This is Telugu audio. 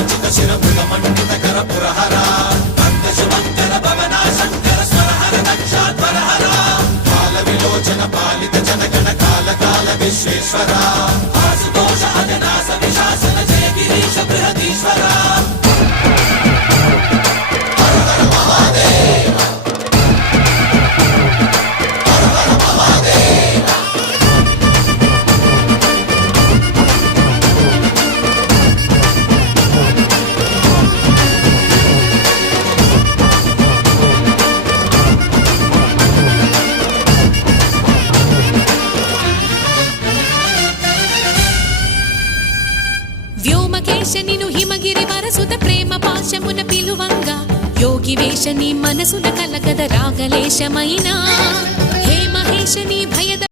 విరాజిత శిరముల మండిత కర పురహర భక్త శుభంకర భవనా శంకర స్వరహర దక్షాధ్వరహర కాల విలోచన పాలిత జనగణ కాల కాల విశ్వేశ్వర ఆశుతోష అజనాశ విశాసన జయ గిరీశ బృహదీశ్వర వ్యోమకేశనిను హిమగిరి వరసుత ప్రేమ పాశమున పిలువంగా యోగి వేషని మనసున కలకద రాగలేశమైనా హే మహేశని భయద